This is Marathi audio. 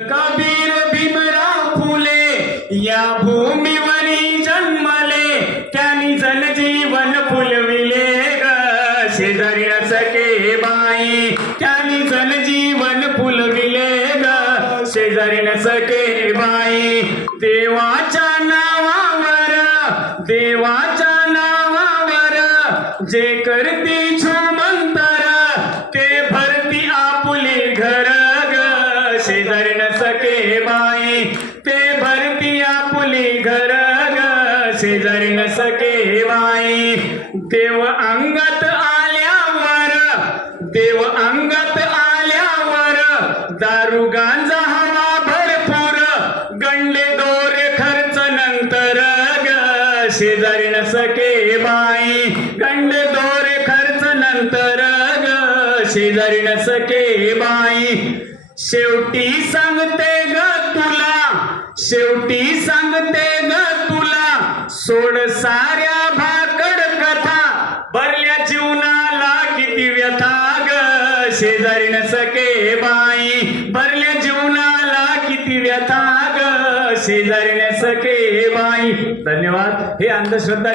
कबीर भीमराव फुले या भूमीवरी जन्मले, त्यांनी जनजीवन फुलविले ग शेजारी न सके बाई, त्यांनी जनजीवन फुलविले ग शेजारी न सके बाई. देवाच्या नावावर, देवाच्या नावावर जे करती झुमंतर, ते भरती आपुली घर ग शेजारी न सके बाई, ते भरती आपुली घर ग शेजारी न सके बाई. देव अंगात आल्यावर, देव अंगात आल्यावर दारू गांजा हवा भरपूर, गंडे दोरे खर्च नंतर ग शेजारी न सके बाई, गंडे दोरे खर्च नंतर ग शेजारी न सके बाई. शेवटी सांगते ग तुला, शेवटी सांगते ग तुला, सोड साऱ्या भाकड कथा, भरल्या जीवनाला किती व्यथा ग शेजारी न सके बाई, भरल्या जीवनाला किती व्यथा ग शेजारी न सके बाई. धन्यवाद. हे अंधश्रद्धा